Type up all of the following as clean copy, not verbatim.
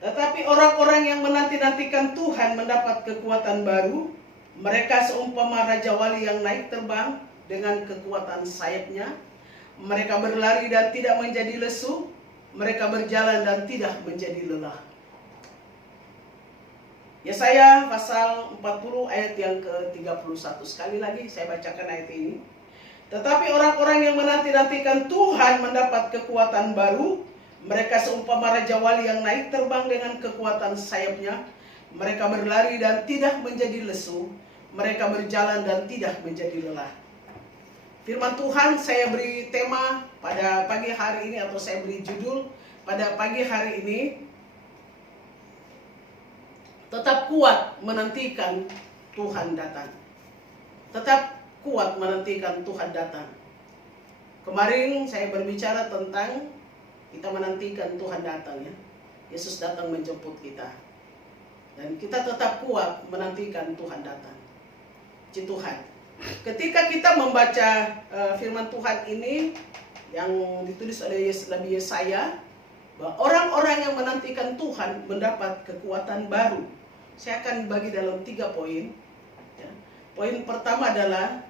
Tetapi orang-orang yang menanti-nantikan Tuhan mendapat kekuatan baru. Mereka seumpama Raja Wali yang naik terbang dengan kekuatan sayapnya. Mereka berlari dan tidak menjadi lesu. Mereka berjalan dan tidak menjadi lelah. Yesaya pasal 40 ayat yang ke-31. Sekali lagi saya bacakan ayat ini. Tetapi orang-orang yang menanti-nantikan Tuhan mendapat kekuatan baru. Mereka seumpama Raja Wali yang naik terbang dengan kekuatan sayapnya. Mereka berlari dan tidak menjadi lesu. Mereka berjalan dan tidak menjadi lelah. Firman Tuhan saya beri tema pada pagi hari ini, atau saya beri judul pada pagi hari ini, tetap kuat menantikan Tuhan datang. Tetap kuat menantikan Tuhan datang. Kemarin saya berbicara tentang kita menantikan Tuhan datang, ya. Yesus datang menjemput kita. Dan kita tetap kuat menantikan Tuhan datang. Puji Tuhan. Ketika kita membaca firman Tuhan ini yang ditulis oleh Nabi Yesaya, bahwa orang-orang yang menantikan Tuhan mendapat kekuatan baru. Saya akan bagi dalam 3 poin. Ya. Poin pertama adalah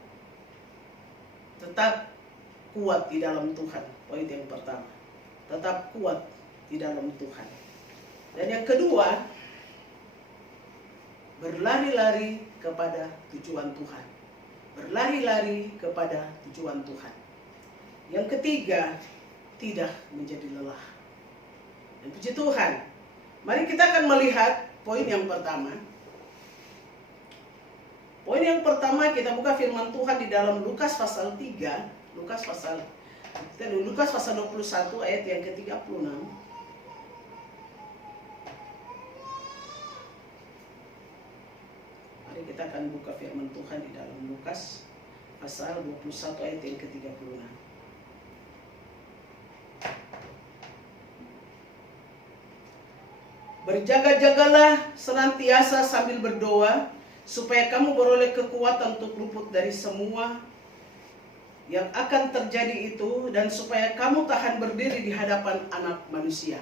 tetap kuat di dalam Tuhan. Poin yang pertama, tetap kuat di dalam Tuhan. Dan yang kedua, berlari-lari kepada tujuan Tuhan. Berlari-lari kepada tujuan Tuhan. Yang ketiga, tidak menjadi lelah. Dan puji Tuhan, mari kita akan melihat poin yang pertama. Poin yang pertama, kita buka firman Tuhan di dalam Lukas pasal 3. Lukas pasal 21 ayat yang ke-36. Mari kita akan buka firman Tuhan di dalam Lukas pasal 21 ayat yang ke-36. Berjaga-jagalah senantiasa sambil berdoa, supaya kamu beroleh kekuatan untuk luput dari semua yang akan terjadi itu, dan supaya kamu tahan berdiri di hadapan Anak Manusia.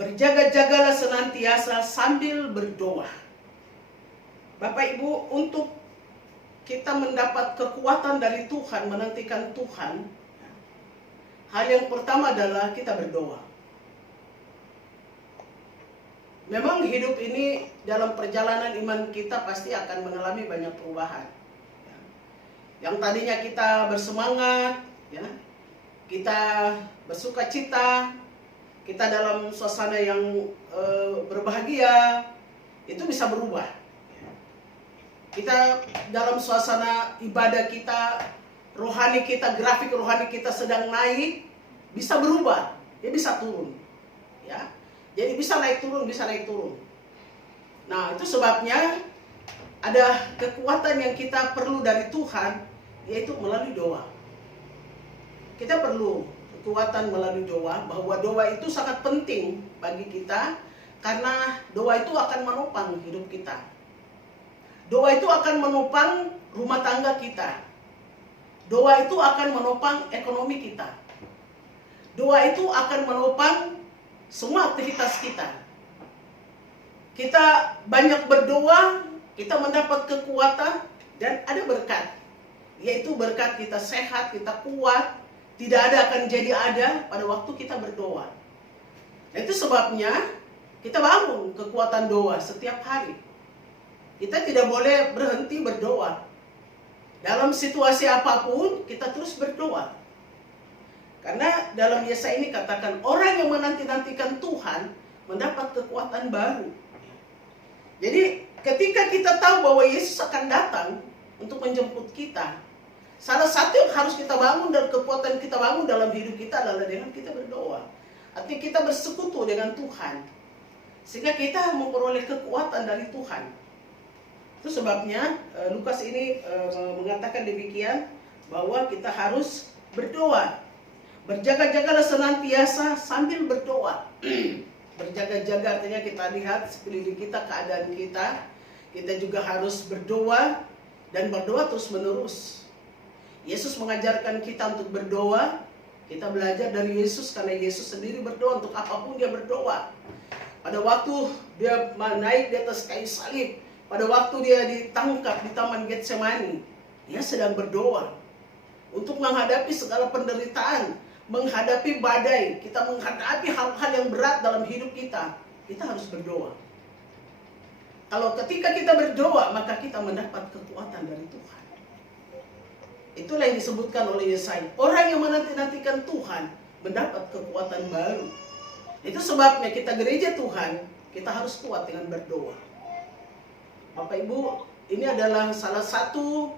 Berjaga-jagalah senantiasa sambil berdoa. Bapak Ibu, untuk kita mendapat kekuatan dari Tuhan, menantikan Tuhan, hal yang pertama adalah kita berdoa. Memang hidup ini dalam perjalanan iman kita pasti akan mengalami banyak perubahan. Yang tadinya kita bersemangat, ya, kita bersuka cita, kita dalam suasana yang berbahagia, itu bisa berubah. Kita dalam suasana ibadah kita, rohani kita, grafik rohani kita sedang naik, bisa berubah, dia bisa turun, ya. Jadi bisa naik turun, bisa naik turun. Nah, itu sebabnya ada kekuatan yang kita perlu dari Tuhan, yaitu melalui doa. Kita perlu kekuatan melalui doa, bahwa doa itu sangat penting bagi kita, karena doa itu akan menopang hidup kita. Doa itu akan menopang rumah tangga kita. Doa itu akan menopang ekonomi kita. Doa itu akan menopang semua aktivitas kita. Kita banyak berdoa, kita mendapat kekuatan, dan ada berkat. Yaitu berkat kita sehat, kita kuat, tidak ada akan jadi ada pada waktu kita berdoa. Itu sebabnya kita bangun kekuatan doa setiap hari. Kita tidak boleh berhenti berdoa. Dalam situasi apapun, kita terus berdoa. Karena dalam Yesaya ini katakan, orang yang menanti-nantikan Tuhan mendapat kekuatan baru. Jadi ketika kita tahu bahwa Yesus akan datang untuk menjemput kita, salah satu yang harus kita bangun dan kekuatan kita bangun dalam hidup kita adalah dengan kita berdoa. Artinya kita bersekutu dengan Tuhan, sehingga kita memperoleh kekuatan dari Tuhan. Itu sebabnya Lukas ini mengatakan demikian, bahwa kita harus berdoa. Berjaga-jagalah senantiasa sambil berdoa. Berjaga-jaga artinya kita lihat sekeliling kita, keadaan kita. Kita juga harus berdoa, dan berdoa terus menerus. Yesus mengajarkan kita untuk berdoa. Kita belajar dari Yesus karena Yesus sendiri berdoa untuk apapun dia berdoa. Pada waktu dia naik di atas kayu salib, pada waktu dia ditangkap di Taman Getsemani, dia sedang berdoa untuk menghadapi segala penderitaan, menghadapi badai, kita menghadapi hal-hal yang berat dalam hidup kita. Kita harus berdoa. Kalau ketika kita berdoa, maka kita mendapat kekuatan dari Tuhan. Itulah yang disebutkan oleh Yesaya. Orang yang menanti-nantikan Tuhan mendapat kekuatan baru. Itu sebabnya kita gereja Tuhan, kita harus kuat dengan berdoa. Bapak Ibu, ini adalah salah satu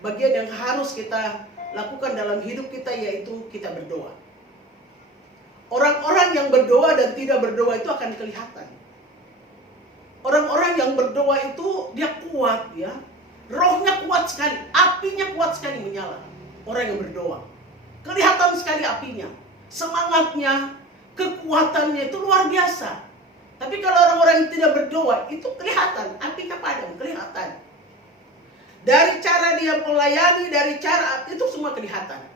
bagian yang harus kita lakukan dalam hidup kita, yaitu kita berdoa. Orang-orang yang berdoa dan tidak berdoa itu akan kelihatan. Orang-orang yang berdoa itu dia kuat ya. Rohnya kuat sekali, apinya kuat sekali menyala. Orang yang berdoa. Kelihatan sekali apinya. Semangatnya, kekuatannya itu luar biasa. Tapi kalau orang-orang yang tidak berdoa, itu kelihatan, apinya padam, kelihatan. Dari cara dia melayani, dari cara itu semua kelihatan.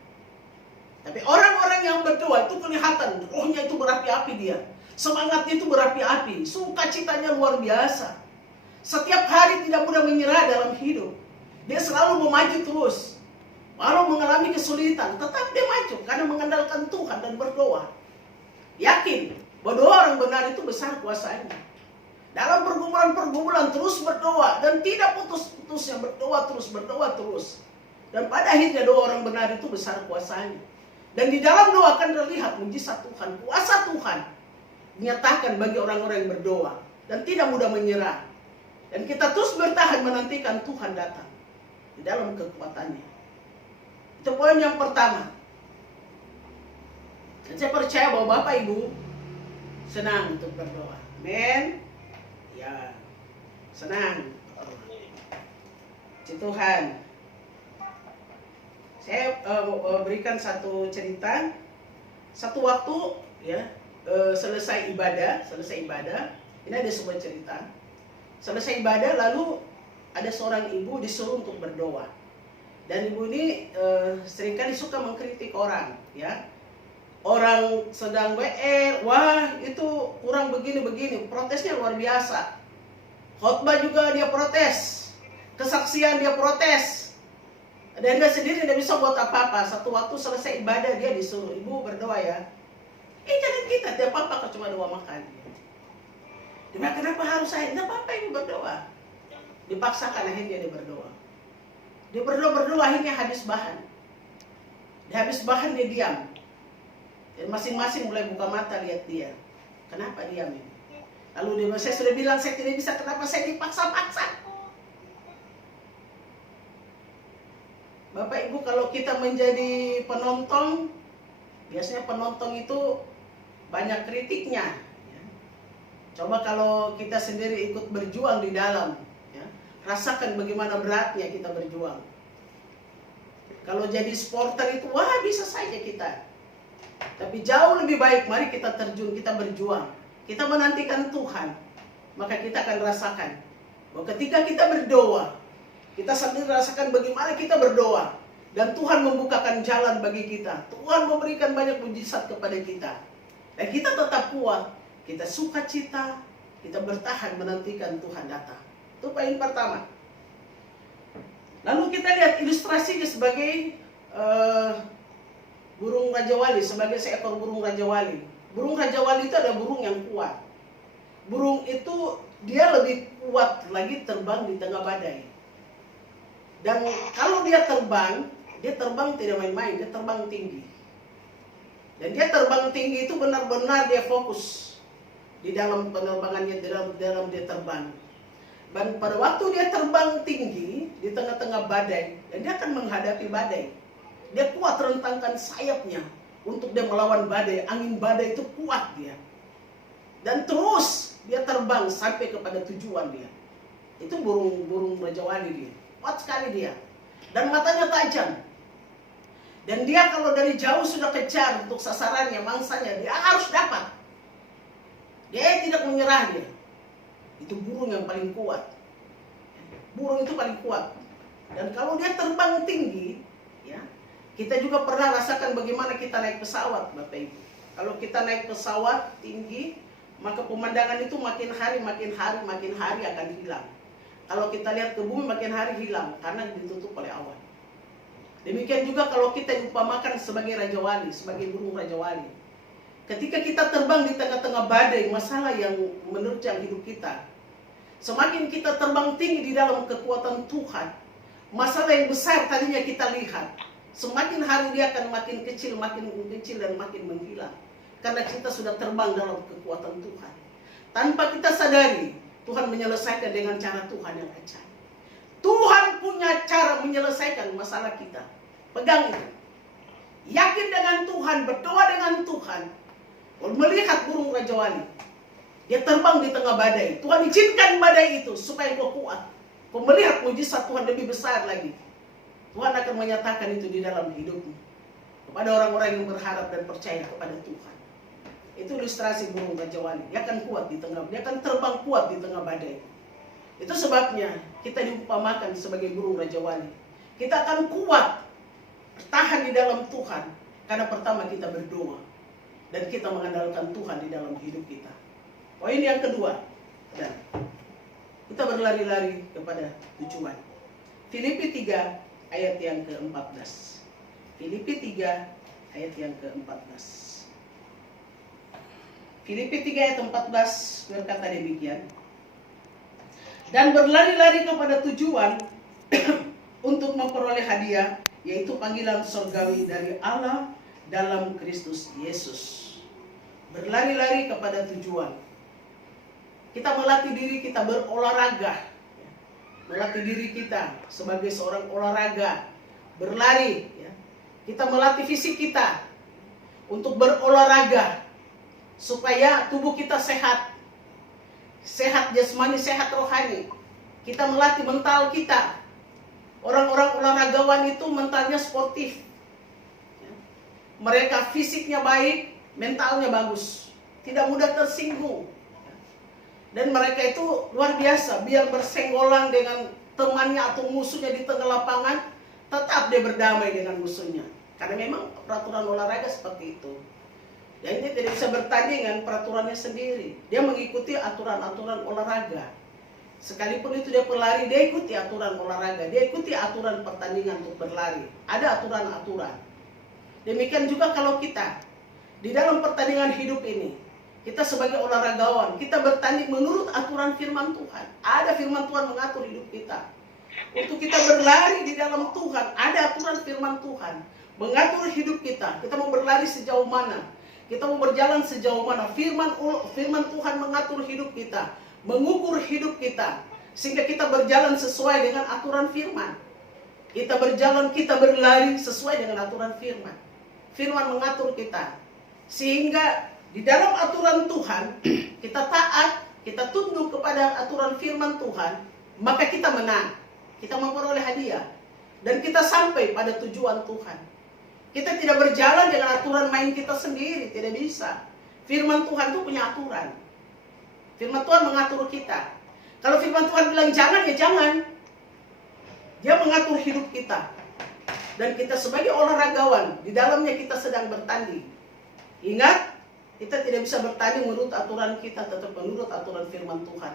Tapi orang-orang yang berdoa itu kelihatan, rohnya itu berapi-api dia. Semangatnya itu berapi-api, sukacitanya luar biasa. Setiap hari tidak mudah menyerah dalam hidup. Dia selalu memaju terus. Walau mengalami kesulitan, tetap dia maju karena mengandalkan Tuhan dan berdoa. Yakin bahwa doa orang benar itu besar kuasanya. Dalam pergumulan-pergumulan terus berdoa dan tidak putus-putusnya berdoa terus. Dan pada akhirnya doa orang benar itu besar kuasanya. Dan di dalam doa akan terlihat mujizat Tuhan, kuasa Tuhan dinyatakan bagi orang-orang yang berdoa dan tidak mudah menyerah. Dan kita terus bertahan menantikan Tuhan datang di dalam kekuatannya. Itu poin yang pertama. Dan saya percaya bahwa Bapak Ibu senang untuk berdoa. Amin. Ya, senang. Puji Tuhan. Saya berikan satu cerita. Satu waktu ya, selesai ibadah. Ini ada sebuah cerita. Selesai ibadah lalu ada seorang ibu disuruh untuk berdoa. Dan ibu ini seringkali suka mengkritik orang, ya. Orang sedang WR, wah itu kurang begini-begini, protesnya luar biasa. Khotbah juga dia protes, kesaksian dia protes. Dan dia sendiri tidak bisa buat apa-apa. Satu waktu selesai ibadah dia disuruh, ibu berdoa ya. Jangan kita, tidak apa-apa cuma doa makan. Dia bilang, kenapa harus saya? Tidak apa-apa ibu berdoa. Dipaksakan akhirnya dia berdoa. Dia berdoa akhirnya habis bahan. Dia habis bahan dia diam. Dan masing-masing mulai buka mata lihat dia. Kenapa diam ini? Lalu dia bilang, saya sudah bilang saya tidak bisa, kenapa saya dipaksa-paksa? Bapak Ibu, kalau kita menjadi penonton, biasanya penonton itu banyak kritiknya. Coba kalau kita sendiri ikut berjuang di dalam, ya, rasakan bagaimana beratnya kita berjuang. Kalau jadi supporter itu, wah bisa saja kita. Tapi jauh lebih baik, mari kita terjun, kita berjuang. Kita menantikan Tuhan. Maka kita akan rasakan bahwa ketika kita berdoa, kita sendiri rasakan bagaimana kita berdoa. Dan Tuhan membukakan jalan bagi kita. Tuhan memberikan banyak mujizat kepada kita. Dan kita tetap kuat. Kita sukacita, kita bertahan menantikan Tuhan datang. Itu poin pertama. Lalu kita lihat ilustrasinya sebagai burung Raja Wali, sebagai seekor burung Raja Wali. Burung Raja Wali itu ada burung yang kuat. Burung itu dia lebih kuat lagi terbang di tengah badai. Dan kalau dia terbang tidak main-main, dia terbang tinggi. Dan dia terbang tinggi itu benar-benar dia fokus di dalam penerbangannya, dalam dia terbang. Dan pada waktu dia terbang tinggi di tengah-tengah badai, dan dia akan menghadapi badai. Dia kuat rentangkan sayapnya untuk dia melawan badai. Angin badai itu kuat dia. Dan terus dia terbang sampai kepada tujuan dia. Itu burung Raja Wali dia. Kuat sekali dia. Dan matanya tajam. Dan dia kalau dari jauh sudah kejar untuk sasarannya, mangsanya, dia harus dapat. Dia tidak menyerah dia. Itu burung yang paling kuat. Burung itu paling kuat. Dan kalau dia terbang tinggi, ya, Kita juga pernah rasakan bagaimana kita naik pesawat, Bapak Ibu. Kalau kita naik pesawat tinggi, maka pemandangan itu makin hari akan hilang. Kalau kita lihat ke bumi makin hari hilang karena ditutup oleh awan. Demikian juga kalau kita diumpamakan sebagai Raja Wali, sebagai burung Raja Wali. Ketika kita terbang di tengah-tengah badai, masalah yang menerjang hidup kita, semakin kita terbang tinggi di dalam kekuatan Tuhan, masalah yang besar tadinya kita lihat, semakin hari dia akan makin kecil dan makin menghilang. Karena kita sudah terbang dalam kekuatan Tuhan. Tanpa kita sadari, Tuhan menyelesaikan dengan cara Tuhan yang ajaib. Tuhan punya cara menyelesaikan masalah kita. Pegang itu. Yakin dengan Tuhan, berdoa dengan Tuhan. Melihat burung Raja Wali. Dia terbang di tengah badai. Tuhan izinkan badai itu supaya kau kuat. Kau melihat mujizat Tuhan lebih besar lagi. Tuhan akan menyatakan itu di dalam hidupmu. Kepada orang-orang yang berharap dan percaya kepada Tuhan. Itu ilustrasi burung Raja Wali. Dia akan kuat di tengah, dia akan terbang kuat di tengah badai. Itu sebabnya kita diumpamakan sebagai burung Raja Wali. Kita akan kuat, bertahan di dalam Tuhan. Karena pertama kita berdoa. Dan kita mengandalkan Tuhan di dalam hidup kita. Poin yang kedua. Dan kita berlari-lari kepada tujuan. Filipi 3 ayat yang ke-14. Filipi 3 ayat yang ke-14. Filipi 3 ayat 14 berkata demikian. Dan berlari-lari kepada tujuan untuk memperoleh hadiah, yaitu panggilan surgawi dari Allah dalam Kristus Yesus. Berlari-lari kepada tujuan. Kita melatih diri kita berolahraga. Melatih diri kita sebagai seorang olahraga. Berlari. Kita melatih fisik kita untuk berolahraga. Supaya tubuh kita sehat. Sehat jasmani, sehat rohani. Kita melatih mental kita. Orang-orang olahragawan itu mentalnya sportif. Mereka fisiknya baik, mentalnya bagus. Tidak mudah tersinggung. Dan mereka itu luar biasa. Biar bersenggolan dengan temannya atau musuhnya di tengah lapangan, tetap dia berdamai dengan musuhnya. Karena memang peraturan olahraga seperti itu. Ya, ini tidak bisa bertanding dengan peraturannya sendiri. Dia mengikuti aturan-aturan olahraga. Sekalipun itu dia pelari, dia ikuti aturan olahraga. Dia ikuti aturan pertandingan untuk berlari. Ada aturan-aturan. Demikian juga kalau kita di dalam pertandingan hidup ini, kita sebagai olahragawan, kita bertanding menurut aturan firman Tuhan. Ada firman Tuhan mengatur hidup kita. Untuk kita berlari di dalam Tuhan, ada aturan firman Tuhan mengatur hidup kita. Kita mau berlari sejauh mana? Kita mau berjalan sejauh mana? Firman Tuhan mengatur hidup kita, mengukur hidup kita, sehingga kita berjalan sesuai dengan aturan firman. Kita berjalan, kita berlari sesuai dengan aturan firman. Firman mengatur kita, sehingga di dalam aturan Tuhan kita taat, kita tunduk kepada aturan firman Tuhan, maka kita menang, kita memperoleh hadiah, dan kita sampai pada tujuan Tuhan. Kita tidak berjalan dengan aturan main kita sendiri, tidak bisa. Firman Tuhan itu punya aturan. Firman Tuhan mengatur kita. Kalau firman Tuhan bilang jangan, ya jangan. Dia mengatur hidup kita. Dan kita sebagai olahragawan, di dalamnya kita sedang bertanding. Ingat, kita tidak bisa bertanding menurut aturan kita, tetap menurut aturan firman Tuhan.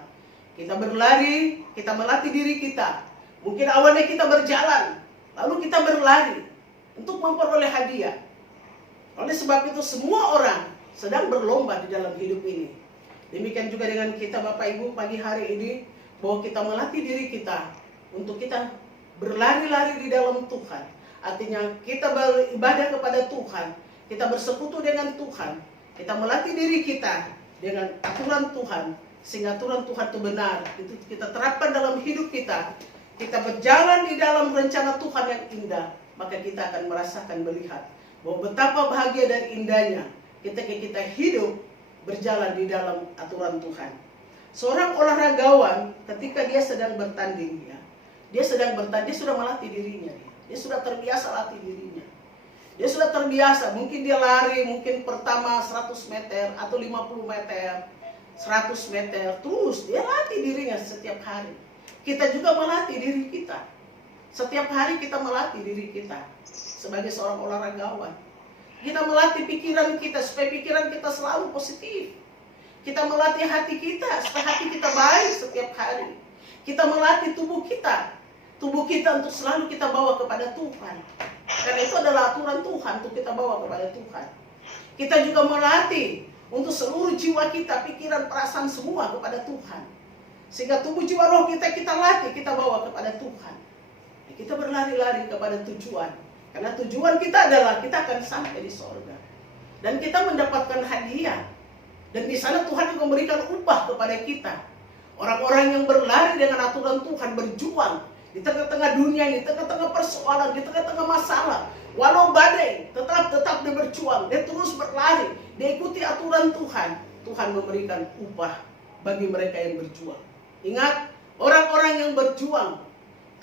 Kita berlari, kita melatih diri kita. Mungkin awalnya kita berjalan, lalu kita berlari untuk memperoleh hadiah. Oleh sebab itu semua orang sedang berlomba di dalam hidup ini. Demikian juga dengan kita Bapak Ibu pagi hari ini, bahwa kita melatih diri kita untuk kita berlari-lari di dalam Tuhan. Artinya kita beribadah kepada Tuhan, kita bersekutu dengan Tuhan, kita melatih diri kita dengan aturan Tuhan, sehingga aturan Tuhan itu benar. Itu kita terapkan dalam hidup kita. Kita berjalan di dalam rencana Tuhan yang indah, maka kita akan merasakan, melihat bahwa betapa bahagia dan indahnya ketika kita hidup berjalan di dalam aturan Tuhan. Seorang olahragawan ketika dia sedang bertanding, dia sedang bertanding, dia sudah melatih dirinya, dia sudah terbiasa latih dirinya. Dia sudah terbiasa, mungkin dia lari, mungkin pertama 100 meter atau 50 meter, 100 meter, terus dia latih dirinya setiap hari. Kita juga melatih diri kita. Setiap hari kita melatih diri kita sebagai seorang olahragawan. Kita melatih pikiran kita supaya pikiran kita selalu positif. Kita melatih hati kita supaya hati kita baik setiap hari. Kita melatih tubuh kita untuk selalu kita bawa kepada Tuhan. Karena itu adalah aturan Tuhan untuk kita bawa kepada Tuhan. Kita juga melatih untuk seluruh jiwa kita, pikiran, perasaan semua kepada Tuhan. Sehingga tubuh jiwa roh kita latih, kita bawa kepada Tuhan. Kita berlari-lari kepada tujuan. Karena tujuan kita adalah kita akan sampai di sorga. Dan kita mendapatkan hadiah. Dan di sana Tuhan juga memberikan upah kepada kita. Orang-orang yang berlari dengan aturan Tuhan, berjuang di tengah-tengah dunia ini, di tengah-tengah persoalan, di tengah-tengah masalah. Walau badai, tetap dia berjuang. Dia terus berlari, dia ikuti aturan Tuhan. Tuhan memberikan upah bagi mereka yang berjuang. Ingat, orang-orang yang berjuang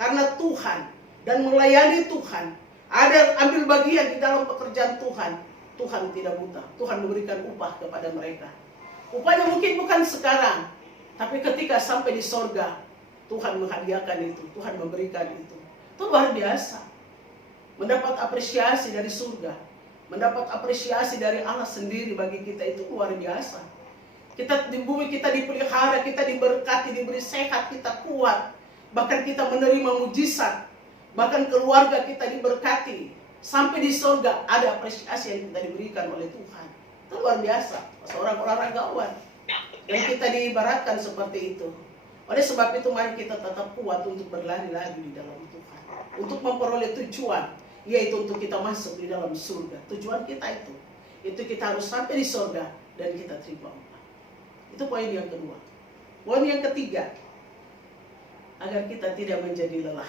karena Tuhan dan melayani Tuhan, ada ambil bagian di dalam pekerjaan Tuhan. Tuhan tidak buta. Tuhan memberikan upah kepada mereka. Upahnya mungkin bukan sekarang, tapi ketika sampai di sorga, Tuhan menghadiahkan itu. Tuhan memberikan itu. Itu luar biasa. Mendapat apresiasi dari surga, mendapat apresiasi dari Allah sendiri bagi kita, itu luar biasa. Kita di bumi, kita dipelihara, kita diberkati, diberi sehat, kita kuat. Bahkan kita menerima mujizat. Bahkan keluarga kita diberkati. Sampai di surga ada apresiasi yang kita diberikan oleh Tuhan. Itu luar biasa. Seorang olahragawan. Dan kita diibaratkan seperti itu. Oleh sebab itu mari kita tetap kuat untuk berlari-lari di dalam Tuhan. Untuk memperoleh tujuan. Yaitu untuk kita masuk di dalam surga. Tujuan kita itu. Itu kita harus sampai di surga. Dan kita terima upah. Itu poin yang kedua. Poin yang ketiga. Agar kita tidak menjadi lelah.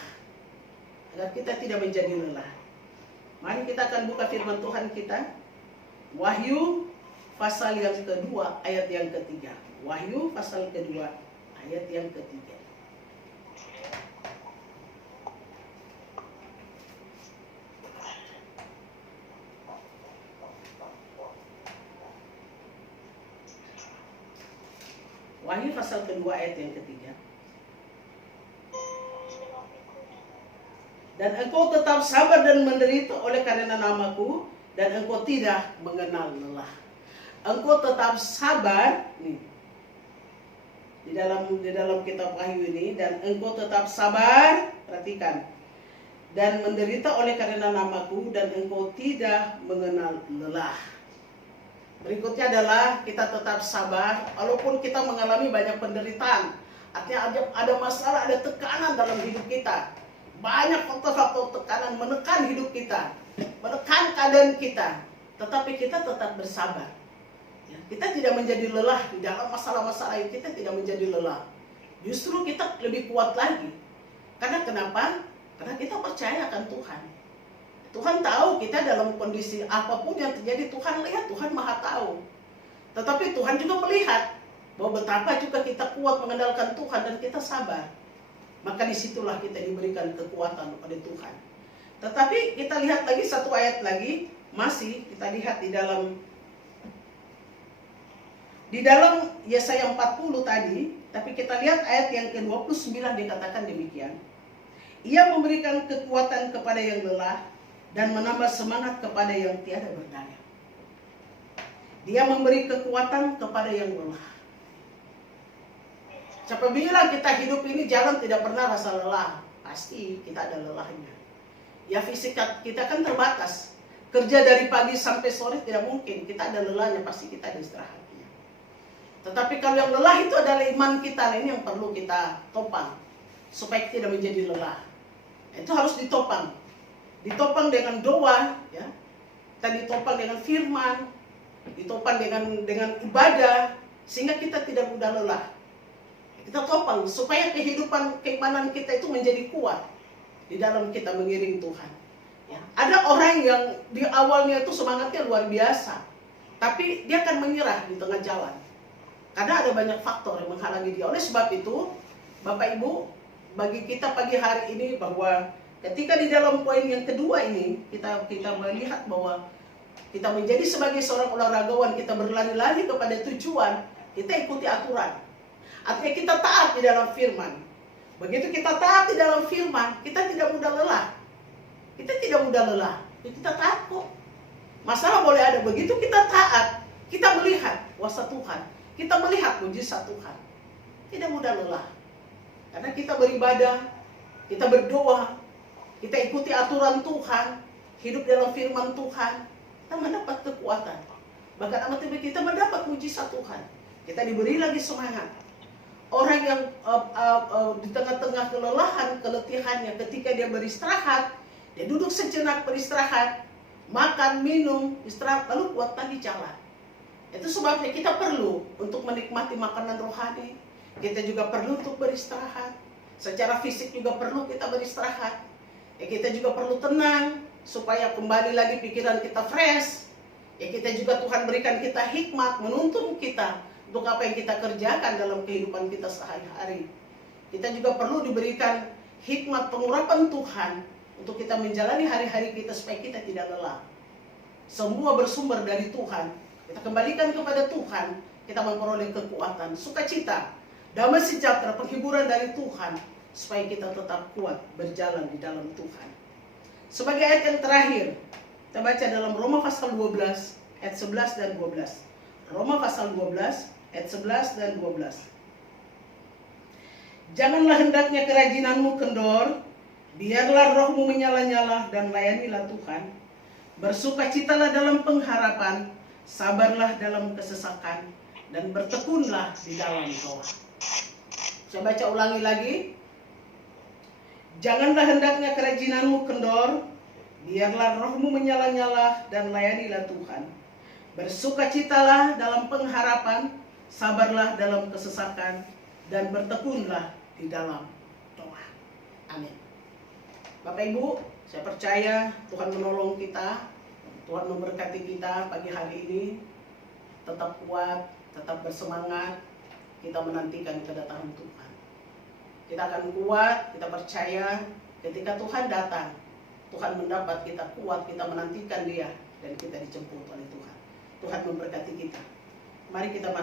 Agar kita tidak menjadi lelah. Mari kita akan buka firman Tuhan kita. Wahyu pasal yang kedua ayat yang ketiga. Wahyu pasal kedua ayat yang ketiga. Wahyu pasal kedua ayat yang ketiga. Dan engkau tetap sabar dan menderita oleh karena namaku, dan engkau tidak mengenal lelah. Engkau tetap sabar nih. Di dalam kitab Wahyu ini, dan engkau tetap sabar, perhatikan. Dan menderita oleh karena namaku, dan engkau tidak mengenal lelah. Berikutnya adalah kita tetap sabar walaupun kita mengalami banyak penderitaan. Artinya ada masalah, ada tekanan dalam hidup kita. Banyak faktor-faktor tekanan menekan hidup kita, menekan keadaan kita. Tetapi kita tetap bersabar. Ya, kita tidak menjadi lelah di dalam masalah-masalah itu, kita tidak menjadi lelah. Justru kita lebih kuat lagi. Karena kenapa? Karena kita percaya akan Tuhan. Tuhan tahu kita dalam kondisi apapun yang terjadi, Tuhan lihat, Tuhan Maha tahu. Tetapi Tuhan juga melihat bahwa betapa juga kita kuat mengandalkan Tuhan dan kita sabar. Maka disitulah kita diberikan kekuatan oleh Tuhan. Tetapi kita lihat lagi satu ayat lagi, masih kita lihat di dalam Yesaya 40 tadi, tapi kita lihat ayat yang ke-29 dikatakan demikian. Ia memberikan kekuatan kepada yang lelah dan menambah semangat kepada yang tiada berdaya. Dia memberi kekuatan kepada yang lelah. Apabila kita hidup ini jalan tidak pernah rasa lelah, pasti kita ada lelahnya. Ya fisik kita kan terbatas. Kerja dari pagi sampai sore tidak mungkin, kita ada lelahnya, pasti kita ada istirahatnya. Tetapi kalau yang lelah itu adalah iman kita, nah ini yang perlu kita topang supaya tidak menjadi lelah. Itu harus ditopang. Ditopang dengan doa, ya. Dan ditopang dengan firman, ditopang dengan ibadah, sehingga kita tidak mudah lelah. Kita topang supaya kehidupan keimanan kita itu menjadi kuat di dalam kita mengiring Tuhan. Ya. Ada orang yang di awalnya itu semangatnya luar biasa, tapi dia akan menyerah di tengah jalan. Karena ada banyak faktor yang menghalangi dia. Oleh sebab itu, Bapak Ibu, bagi kita pagi hari ini bahwa ketika di dalam poin yang kedua ini kita melihat bahwa kita menjadi sebagai seorang olahragawan, kita berlari-lari kepada tujuan, kita ikuti aturan. Artinya kita taat di dalam firman. Begitu kita taat di dalam firman, kita tidak mudah lelah. Kita tidak mudah lelah. Kita taat kok. Masalah boleh ada. Begitu kita taat, kita melihat kuasa Tuhan. Kita melihat mujizat Tuhan. Tidak mudah lelah. Karena kita beribadah, kita berdoa, kita ikuti aturan Tuhan, hidup dalam firman Tuhan, kita mendapat kekuatan. Bahkan amat kita mendapat mujizat Tuhan. Kita diberi lagi semangat. Orang yang di tengah-tengah kelelahan, keletihannya, ketika dia beristirahat, dia duduk sejenak beristirahat, makan, minum, istirahat, lalu kuat lagi jalan. Itu sebabnya kita perlu untuk menikmati makanan rohani. Kita juga perlu untuk beristirahat. Secara fisik juga perlu kita beristirahat. Kita juga perlu tenang supaya kembali lagi pikiran kita fresh. Kita juga Tuhan berikan kita hikmat, menuntun kita untuk apa yang kita kerjakan dalam kehidupan kita sehari-hari. Kita juga perlu diberikan hikmat pengurapan Tuhan untuk kita menjalani hari-hari kita supaya kita tidak lelah. Semua bersumber dari Tuhan. Kita kembalikan kepada Tuhan, kita memperoleh kekuatan, sukacita, damai sejahtera, penghiburan dari Tuhan, supaya kita tetap kuat berjalan di dalam Tuhan. Sebagai ayat yang terakhir, kita baca dalam Roma pasal 12 ayat 11 dan 12. Roma pasal 12 ayat 11 dan 12. Janganlah hendaknya kerajinanmu kendor, biarlah rohmu menyala-nyala dan layanilah Tuhan. Bersukacitalah dalam pengharapan, sabarlah dalam kesesakan, dan bertekunlah di dalam doa. Saya baca ulangi lagi. Janganlah hendaknya kerajinanmu kendor, biarlah rohmu menyala-nyala dan layanilah Tuhan. Bersukacitalah dalam pengharapan, sabarlah dalam kesesakan, dan bertekunlah di dalam doa. Amin. Bapak Ibu, saya percaya Tuhan menolong kita, Tuhan memberkati kita pagi hari ini. Tetap kuat, tetap bersemangat, kita menantikan kedatangan Tuhan. Kita akan kuat, kita percaya ketika Tuhan datang, Tuhan mendapat kita kuat, kita menantikan Dia, dan kita dijemput oleh Tuhan. Tuhan memberkati kita. Mari kita masuk.